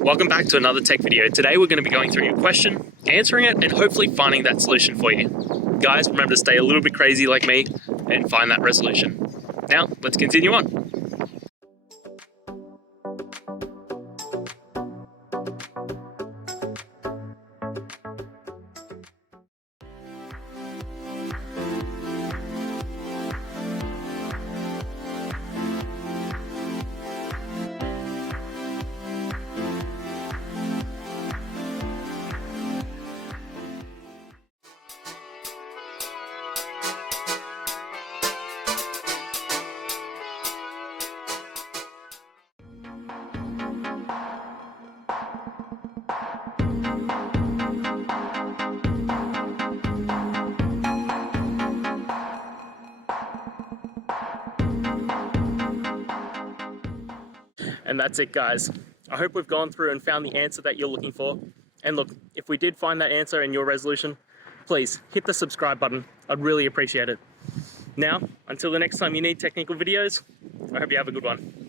Welcome back to another tech video. Today we're going to be going through your question, answering it, and hopefully finding that solution for you. Guys, remember to stay a little bit crazy like me and find that resolution. Now, let's continue on. And that's it, guys. I hope we've gone through and found the answer that you're looking for. And look, if we did find that answer in your resolution, please hit the subscribe button. I'd really appreciate it. Now, until the next time you need technical videos, I hope you have a good one.